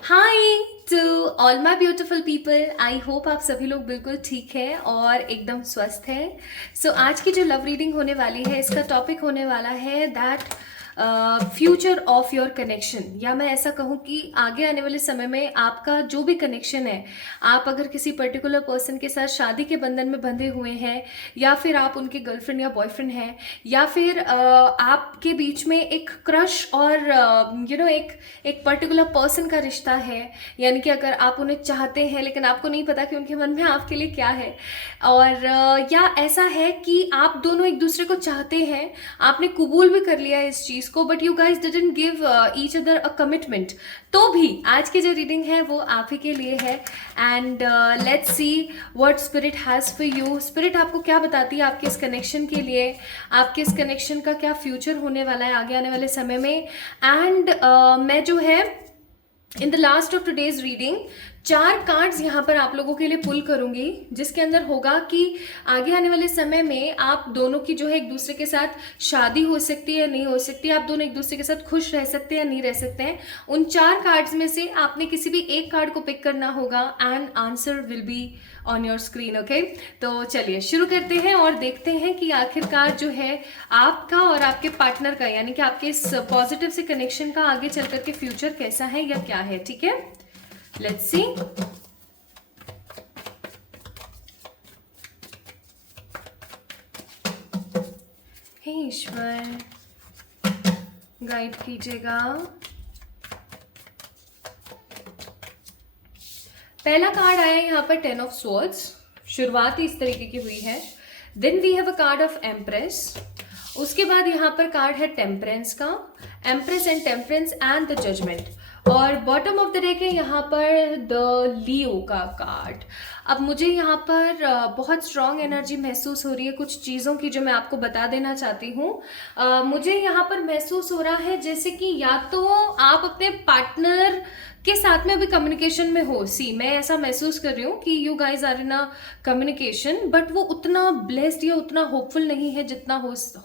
Hi to all my beautiful people. I hope आप सभी लोग बिल्कुल ठीक हैं और एकदम स्वस्थ हैं। सो आज की जो लव रीडिंग होने वाली है, इसका टॉपिक होने वाला है that future of your connection, या मैं ऐसा कहूँ कि आगे आने वाले समय में आपका जो भी कनेक्शन है, आप अगर किसी पर्टिकुलर पर्सन के साथ शादी के बंधन में बंधे हुए हैं, या फिर आप उनके गर्लफ्रेंड या बॉयफ्रेंड हैं, या फिर आपके बीच में एक क्रश और एक पर्टिकुलर पर्सन का रिश्ता है, यानी कि अगर आप उन्हें चाहते हैं लेकिन आपको नहीं पता कि उनके मन में आपके लिए क्या है, और या ऐसा है कि आप दोनों एक दूसरे को चाहते हैं, आपने कबूल भी कर लिया है इस चीज़ को, but you guys didn't give each other a commitment, तो भी आज की जो रीडिंग है वो आप ही के लिए है। And let's see what spirit has for you. Spirit आपको क्या बताती है आपके इस कनेक्शन के लिए, आपके इस कनेक्शन का क्या फ्यूचर होने वाला है आगे आने वाले समय में। एंड मैं जो है in the last of today's reading 4 cards यहाँ पर आप लोगों के लिए पुल करूंगी, जिसके अंदर होगा कि आगे आने वाले समय में आप दोनों की जो है एक दूसरे के साथ शादी हो सकती है या नहीं हो सकती है, आप दोनों एक दूसरे के साथ खुश रह सकते हैं या नहीं रह सकते हैं। उन 4 कार्ड्स में से आपने किसी भी एक कार्ड को पिक करना होगा and answer will be on your screen. Okay, तो चलिए शुरू करते हैं और देखते हैं कि आखिरकार जो है आपका और आपके पार्टनर का, यानी कि आपके इस पॉजिटिव से कनेक्शन का आगे चल करके फ्यूचर कैसा है या क्या है। ठीक है, लेट्स सी। हे ईश्वर, गाइड कीजिएगा। पहला कार्ड आया यहाँ पर 10 ऑफ स्वॉर्ड्स, शुरुआत ही इस तरीके की हुई है। Then we have a card of empress, उसके बाद यहाँ पर कार्ड है टेम्परेंस का, empress and temperance and the judgement, और बॉटम ऑफ द डेक है यहाँ पर द लियो का कार्ड। अब मुझे यहाँ पर बहुत स्ट्रॉन्ग एनर्जी महसूस हो रही है कुछ चीज़ों की, जो मैं आपको बता देना चाहती हूँ। मुझे यहाँ पर महसूस हो रहा है जैसे कि या तो आप अपने पार्टनर के साथ में अभी कम्युनिकेशन में हो। सी, मैं ऐसा महसूस कर रही हूँ कि you guys are in a communication, but वो उतना ब्लेस्ड या उतना होपफुल नहीं है जितना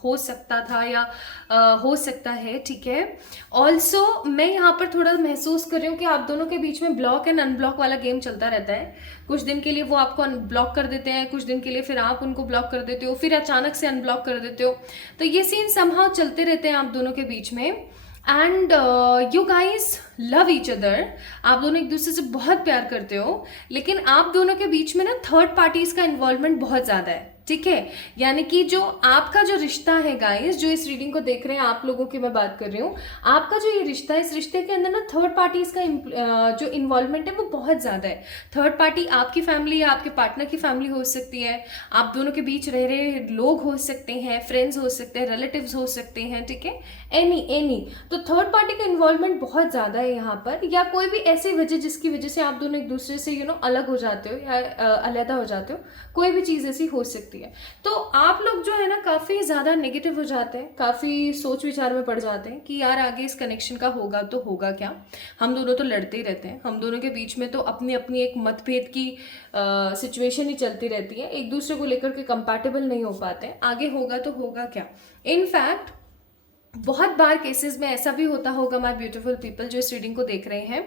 हो सकता था या हो सकता है। ठीक है, ऑल्सो मैं यहाँ पर थोड़ा महसूस कर रही हूँ कि आप दोनों के बीच में ब्लॉक एंड अनब्लॉक वाला गेम चलता रहता है। कुछ दिन के लिए वो आपको ब्लॉक कर देते हैं, कुछ दिन के लिए फिर आप उनको ब्लॉक कर देते हो, फिर अचानक से अनब्लॉक कर देते हो। तो ये सीन समहाउ चलते रहते हैं आप दोनों के बीच में। And you guys love each other, आप दोनों एक दूसरे से बहुत प्यार करते हो, लेकिन आप दोनों के बीच में ना थर्ड पार्टीज का इन्वॉल्वमेंट बहुत ज़्यादा है। ठीक है, यानी कि जो आपका जो रिश्ता है गाइस, जो इस रीडिंग को देख रहे हैं आप लोगों की मैं बात कर रही हूँ, आपका जो ये रिश्ता है, इस रिश्ते के अंदर ना थर्ड पार्टीज का जो इन्वॉल्वमेंट है वो बहुत ज़्यादा है। थर्ड पार्टी आपकी फैमिली या आपके पार्टनर की फैमिली हो सकती है, आप दोनों के बीच रह रहे लोग हो सकते हैं, फ्रेंड्स हो सकते हैं, रिलेटिव्स हो सकते हैं। ठीक है, एनी तो थर्ड पार्टी का इन्वॉल्वमेंट बहुत ज़्यादा है यहाँ पर, या कोई भी ऐसी वजह जिसकी वजह से आप दोनों एक दूसरे से अलग हो जाते हो या अलहदा हो जाते हो, कोई भी चीज़ ऐसी हो सकती है। तो आप लोग जो है ना काफ़ी ज़्यादा नेगेटिव हो जाते हैं, काफ़ी सोच विचार में पड़ जाते हैं कि यार आगे इस कनेक्शन का होगा तो होगा क्या, हम दोनों तो लड़ते ही रहते हैं, हम दोनों के बीच में तो अपनी अपनी एक मतभेद की सिचुएशन ही चलती रहती है, एक दूसरे को लेकर के कंपैटिबल नहीं हो पाते हैं, आगे होगा तो होगा क्या। इनफैक्ट बहुत बार केसेस में ऐसा भी होता होगा माय ब्यूटीफुल पीपल जो इस रीडिंग को देख रहे हैं,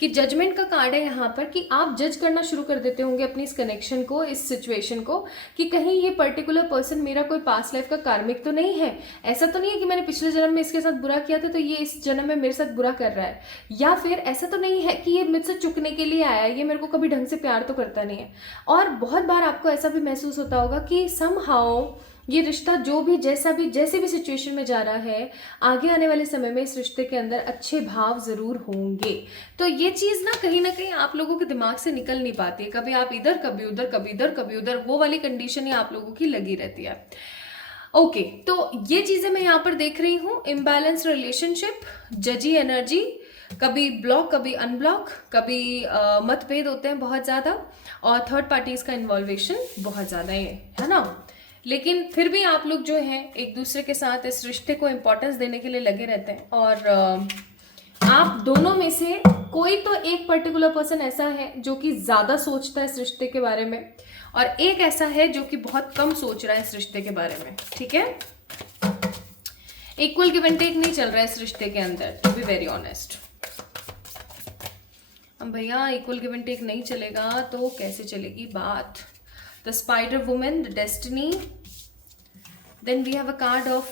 कि जजमेंट का कार्ड है यहाँ पर, कि आप जज करना शुरू कर देते होंगे अपनी इस कनेक्शन को, इस सिचुएशन को, कि कहीं ये पर्टिकुलर पर्सन मेरा कोई पास्ट लाइफ का कार्मिक तो नहीं है। ऐसा तो नहीं है कि मैंने पिछले जन्म में इसके साथ बुरा किया था तो ये इस जन्म में मेरे साथ बुरा कर रहा है, या फिर ऐसा तो नहीं है कि ये मुझसे चुकने के लिए आया है, ये मेरे को कभी ढंग से प्यार तो करता नहीं है। और बहुत बार आपको ऐसा भी महसूस होता होगा कि समहाउ ये रिश्ता जो भी जैसे भी सिचुएशन में जा रहा है, आगे आने वाले समय में इस रिश्ते के अंदर अच्छे भाव जरूर होंगे। तो ये चीज़ ना कहीं आप लोगों के दिमाग से निकल नहीं पाती है, कभी आप इधर कभी उधर, कभी इधर कभी उधर, वो वाली कंडीशन ही आप लोगों की लगी रहती है। ओके, तो ये चीज़ें मैं यहाँ पर देख रही हूँ, इम्बैलेंस रिलेशनशिप, जजी एनर्जी, कभी ब्लॉक कभी अनब्लॉक, कभी मतभेद होते हैं बहुत ज़्यादा, और थर्ड पार्टीज का इन्वॉल्वेशन बहुत ज़्यादा है ना। लेकिन फिर भी आप लोग जो हैं एक दूसरे के साथ इस रिश्ते को इम्पोर्टेंस देने के लिए लगे रहते हैं, और आप दोनों में से कोई तो एक पर्टिकुलर पर्सन ऐसा है जो कि ज़्यादा सोचता है इस रिश्ते के बारे में, और एक ऐसा है जो कि बहुत कम सोच रहा है इस रिश्ते के बारे में। ठीक है, इक्वल गिव एंड टेक नहीं चल रहा है इस रिश्ते के अंदर, टू बी वेरी ऑनेस्ट। भैया इक्वल गिव एंड टेक नहीं चलेगा तो कैसे चलेगी बात? The spider women, the destiny. Then we have a card of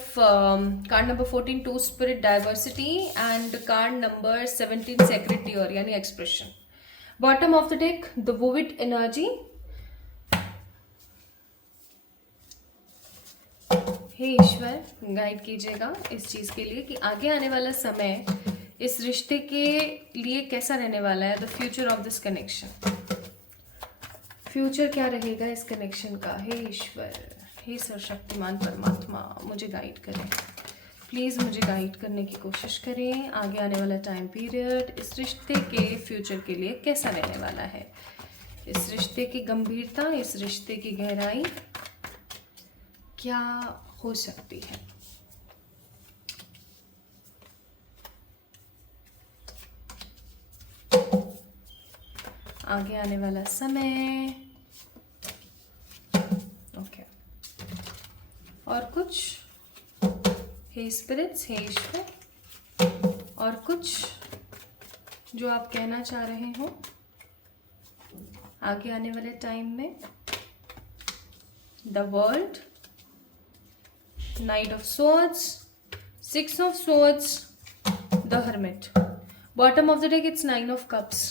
card number 14 two spirit diversity and card number 17 sacred deer यानी expression. Bottom of the deck the vivid energy. हे ईश्वर guide कीजिएगा इस चीज के लिए कि आगे आने वाला समय इस रिश्ते के लिए कैसा रहने वाला है. The future of this connection, future क्या रहेगा इस कनेक्शन का. हे ईश्वर, हे सर्वशक्तिमान परमात्मा मुझे गाइड करें प्लीज़, मुझे गाइड करने की कोशिश करें. आगे आने वाला टाइम पीरियड इस रिश्ते के फ्यूचर के लिए कैसा रहने वाला है. इस रिश्ते की गंभीरता, इस रिश्ते की गहराई क्या हो सकती है. आगे आने वाला समय. ओके और कुछ हे स्पिरिट्स, हे ईश्वर, और कुछ जो आप कहना चाह रहे हो आगे आने वाले टाइम में. The world, knight of swords, six of swords, the hermit. Bottom of the deck it's 9 of cups.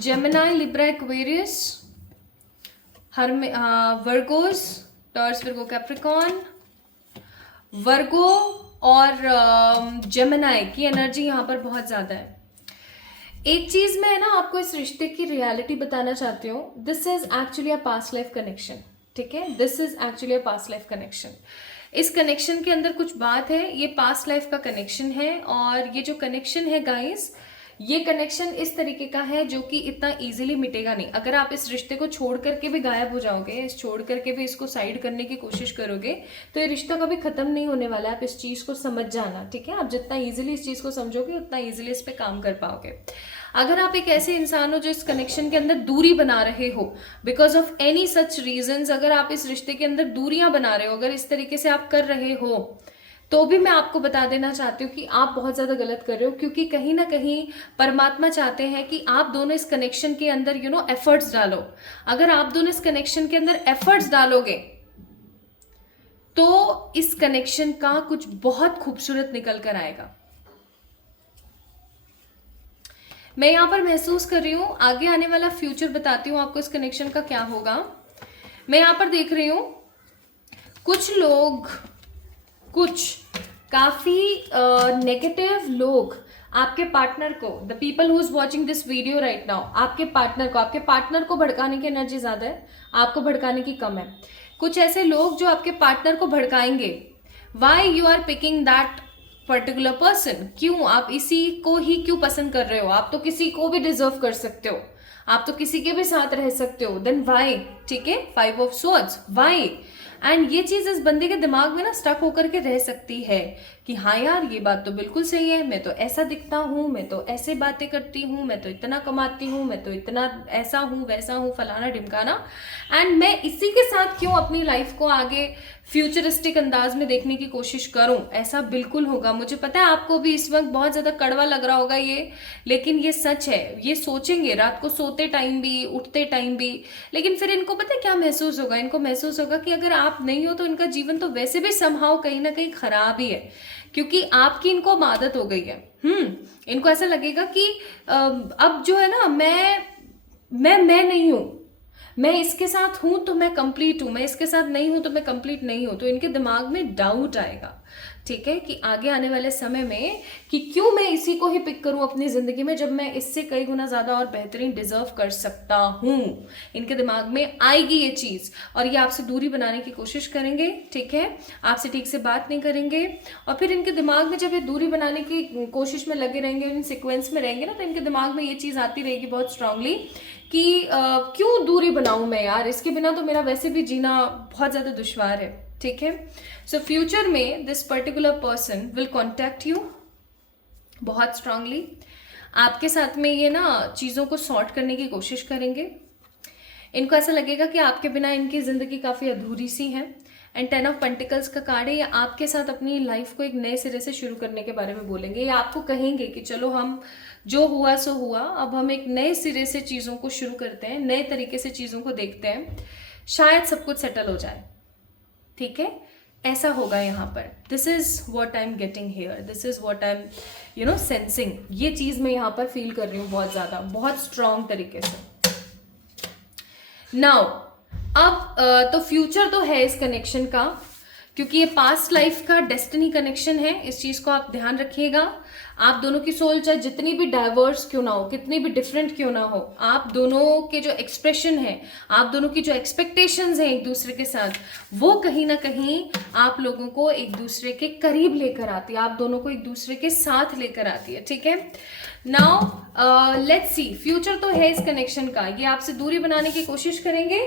Gemini, Libra, Aquarius, Virgos, Taurus, Virgo, Capricorn. Virgo और जेमिनाई की एनर्जी यहाँ पर बहुत ज़्यादा है. एक चीज़ मैं ना आपको इस रिश्ते की रियलिटी बताना चाहती हूँ. This is actually a past life connection. ठीक है, this is actually a past life connection. इस कनेक्शन के अंदर कुछ बात है, ये पास्ट लाइफ का कनेक्शन है. और ये जो कनेक्शन है गाइस, ये कनेक्शन इस तरीके का है जो कि इतना इजीली मिटेगा नहीं. अगर आप इस रिश्ते को छोड़ करके भी गायब हो जाओगे, छोड़ करके भी इसको साइड करने की कोशिश करोगे तो ये रिश्ता कभी खत्म नहीं होने वाला है. आप इस चीज़ को समझ जाना. ठीक है, आप जितना इजीली इस चीज़ को समझोगे उतना इजीली इस पर काम कर पाओगे. अगर आप एक ऐसे इंसान हो जो इस कनेक्शन के अंदर दूरी बना रहे हो because of any such reasons, अगर आप इस रिश्ते के अंदर दूरियां बना रहे हो, अगर इस तरीके से आप कर रहे हो, तो भी मैं आपको बता देना चाहती हूँ कि आप बहुत ज़्यादा गलत कर रहे हो. क्योंकि कहीं ना कहीं परमात्मा चाहते हैं कि आप दोनों इस कनेक्शन के अंदर एफर्ट्स डालो. अगर आप दोनों इस कनेक्शन के अंदर एफर्ट्स डालोगे तो इस कनेक्शन का कुछ बहुत खूबसूरत निकल कर आएगा. मैं यहाँ पर महसूस कर रही हूँ, आगे आने वाला फ्यूचर बताती हूँ आपको इस कनेक्शन का क्या होगा. मैं यहाँ पर देख रही हूँ कुछ लोग, कुछ काफ़ी नेगेटिव लोग आपके पार्टनर को, the people who is watching this video right now, आपके पार्टनर को भड़काने की एनर्जी ज़्यादा है, आपको भड़काने की कम है. कुछ ऐसे लोग जो आपके पार्टनर को भड़काएंगे. Why you are picking that particular person, क्यों आप इसी को ही क्यों पसंद कर रहे हो. आप तो किसी को भी डिजर्व कर सकते हो, आप तो किसी के भी साथ रह सकते हो. Then why. ठीक है, 5 of swords, वाई. एंड ये चीज़ इस बंदे के दिमाग में ना स्टक होकर के रह सकती है कि हाँ यार ये बात तो बिल्कुल सही है, मैं तो ऐसा दिखता हूँ, मैं तो ऐसे बातें करती हूँ, मैं तो इतना कमाती हूँ, मैं तो इतना ऐसा हूँ वैसा हूँ फलाना ढिमकाना, एंड मैं इसी के साथ क्यों अपनी लाइफ को आगे फ्यूचरिस्टिक अंदाज में देखने की कोशिश करूं. ऐसा बिल्कुल होगा. मुझे पता है आपको भी इस वक्त बहुत ज़्यादा कड़वा लग रहा होगा ये, लेकिन ये सच है. ये सोचेंगे रात को सोते टाइम भी, उठते टाइम भी, लेकिन फिर इनको पता है क्या महसूस होगा. इनको महसूस होगा कि अगर आप नहीं हो तो इनका जीवन तो वैसे भी समहाउ कहीं ना कहीं खराब ही है, क्योंकि आपकी इनको आदत हो गई है. इनको ऐसा लगेगा कि अब जो है ना मैं नहीं हूँ, मैं इसके साथ हूं तो मैं कंप्लीट हूं, मैं इसके साथ नहीं हूं तो मैं कंप्लीट नहीं हूं. तो इनके दिमाग में डाउट आएगा. ठीक है, कि आगे आने वाले समय में कि क्यों मैं इसी को ही पिक करूं अपनी जिंदगी में जब मैं इससे कई गुना ज्यादा और बेहतरीन डिजर्व कर सकता हूं. इनके दिमाग में आएगी ये चीज और ये आपसे दूरी बनाने की कोशिश करेंगे. ठीक है, आपसे ठीक से बात नहीं करेंगे. और फिर इनके दिमाग में जब ये दूरी बनाने की कोशिश में लगे रहेंगे, इन सिक्वेंस में रहेंगे ना, तो इनके दिमाग में ये चीज आती रहेगी बहुत स्ट्रांगली कि क्यों दूरी बनाऊं मैं यार, इसके बिना तो मेरा वैसे भी जीना बहुत ज़्यादा दुश्वार है. ठीक है, सो फ्यूचर में this particular person will contact you बहुत स्ट्रांगली. आपके साथ में ये ना चीज़ों को सॉर्ट करने की कोशिश करेंगे. इनको ऐसा लगेगा कि आपके बिना इनकी ज़िंदगी काफ़ी अधूरी सी है. एंड 10 ऑफ पेंटिकल्स का कार्ड है। ये आपके साथ अपनी लाइफ को एक नए सिरे से शुरू करने के बारे में बोलेंगे, या आपको कहेंगे कि चलो हम जो हुआ सो हुआ, अब हम एक नए सिरे से चीज़ों को शुरू करते हैं, नए तरीके से चीज़ों को देखते हैं, शायद सब कुछ सेटल हो जाए। ठीक है, ऐसा होगा यहाँ पर। This is what I am getting hair, this is what I am sensing. ये चीज़ मैं यहाँ पर फील कर रही हूँ बहुत ज़्यादा, बहुत स्ट्रांग तरीके से। नाउ अब तो फ्यूचर तो है इस कनेक्शन का, क्योंकि ये पास्ट लाइफ का डेस्टिनी कनेक्शन है। इस चीज़ को आप ध्यान रखिएगा। आप दोनों की सोल चाहे जितनी भी डाइवर्स क्यों ना हो, कितनी भी डिफरेंट क्यों ना हो, आप दोनों के जो एक्सप्रेशन है, आप दोनों की जो एक्सपेक्टेशंस हैं एक दूसरे के साथ, वो कहीं ना कहीं आप लोगों को एक दूसरे के करीब लेकर आती है, आप दोनों को एक दूसरे के साथ लेकर आती है। ठीक है, नाउ लेट्स सी, फ्यूचर तो है इस कनेक्शन का। ये आपसे दूरी बनाने की कोशिश करेंगे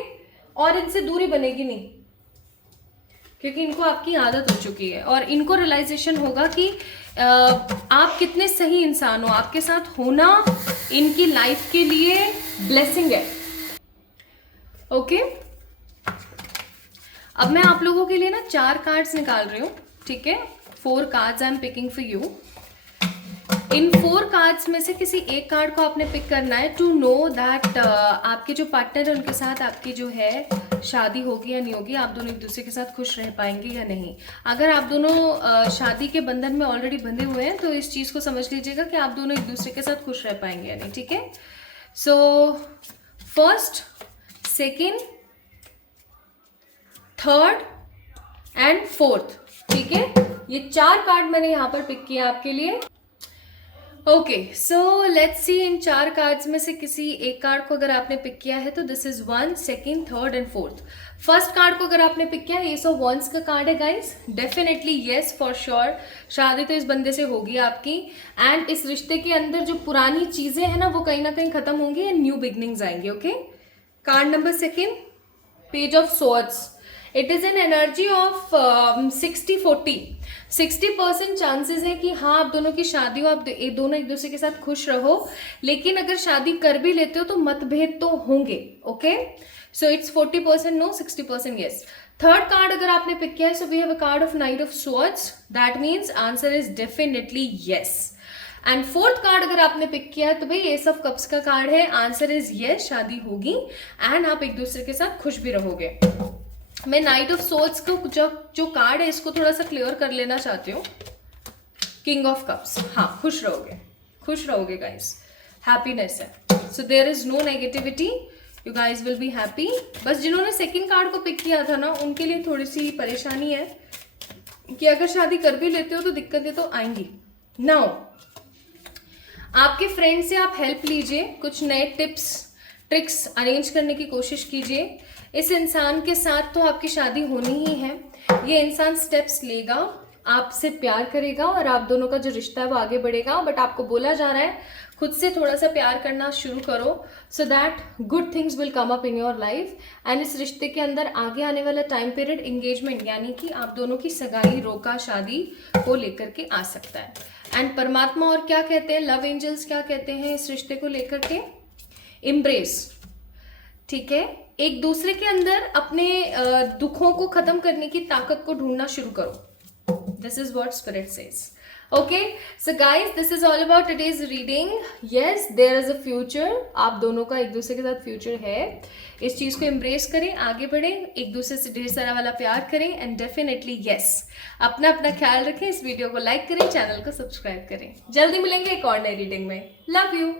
और इनसे दूरी बनेगी नहीं, क्योंकि इनको आपकी आदत हो चुकी है और इनको रियलाइजेशन होगा कि आप कितने सही इंसान हो। आपके साथ होना इनकी लाइफ के लिए ब्लेसिंग है। ओके, अब मैं आप लोगों के लिए ना 4 कार्ड्स निकाल रही हूँ। ठीक है, 4 cards I am picking for you. In 4 cards में से किसी एक कार्ड को आपने पिक करना है टू नो दैट आपके जो पार्टनर है उनके साथ आपकी जो है शादी होगी या नहीं होगी, आप दोनों एक दूसरे के साथ खुश रह पाएंगे या नहीं। अगर आप दोनों शादी के बंधन में ऑलरेडी बंधे हुए हैं तो इस चीज़ को समझ लीजिएगा कि आप दोनों एक दूसरे के साथ खुश रह पाएंगे या नहीं। ठीक है, so first, second, third and fourth. ठीक है, ये 4 कार्ड मैंने यहाँ पर पिक किया आपके लिए। Okay, so let's see, in 4 cards में से किसी एक कार्ड को अगर आपने पिक किया है तो this is 1, second, third and fourth. First card को अगर आपने पिक किया है, एस ऑफ वॉन्ड्स का कार्ड है guys. Definitely yes, for sure शादी तो इस बंदे से होगी आपकी, एंड इस रिश्ते के अंदर जो पुरानी चीजें हैं ना वो कहीं ना कहीं खत्म होंगी एंड न्यू बिगनिंग्स आएंगे। Okay, card number second, page of swords. It is an energy of 60-40। 60% chances है कि हाँ आप दोनों की शादी हो, आप दोनों एक दूसरे के साथ खुश रहो, लेकिन अगर शादी कर भी लेते हो तो मतभेद तो होंगे। Okay, so it's 40% no, 60% yes. Third card अगर आपने पिक किया है, so we have a card of knight of swords, that means answer is definitely yes. And fourth card अगर आपने पिक किया है तो भाई एस ऑफ कप्स का कार्ड है, आंसर इज यस, शादी होगी एंड आप एक दूसरे के साथ खुश भी रहोगे। मैं नाइट ऑफ सोर्ड्स को जो कार्ड है इसको थोड़ा सा क्लियर कर लेना चाहती हूँ। किंग ऑफ कप्स, हाँ खुश रहोगे, खुश रहोगे गाइस, हैप्पीनेस है। So there is no negativity, you guys will be happy. बस जिन्होंने सेकंड कार्ड को पिक किया था ना उनके लिए थोड़ी सी परेशानी है कि अगर शादी कर भी लेते हो तो दिक्कतें तो आएंगी। नाउ आपके फ्रेंड से आप हेल्प लीजिए, कुछ नए टिप्स ट्रिक्स अरेंज करने की कोशिश कीजिए। इस इंसान के साथ तो आपकी शादी होनी ही है। ये इंसान स्टेप्स लेगा, आपसे प्यार करेगा और आप दोनों का जो रिश्ता है वो आगे बढ़ेगा। बट आपको बोला जा रहा है खुद से थोड़ा सा प्यार करना शुरू करो, so that good things will come up in your life. And इस रिश्ते के अंदर आगे आने वाला टाइम पीरियड एंगेजमेंट यानी कि आप दोनों की सगाई, रोका, शादी को लेकर के आ सकता है। एंड परमात्मा और क्या कहते हैं, लव एंजल्स क्या कहते हैं इस रिश्ते को लेकर के, एम्ब्रेस। ठीक है, एक दूसरे के अंदर अपने दुखों को खत्म करने की ताकत को ढूंढना शुरू करो। This is what spirit says. Okay, so guys this is all about today's reading. Yes, there is a future, आप दोनों का एक दूसरे के साथ फ्यूचर है। इस चीज को एम्ब्रेस करें, आगे बढ़ें, एक दूसरे से ढेर सारा वाला प्यार करें एंड डेफिनेटली यस, अपना अपना ख्याल रखें। इस वीडियो को लाइक करें, चैनल को सब्सक्राइब करें। जल्दी मिलेंगे एक और नई रीडिंग में। Love you.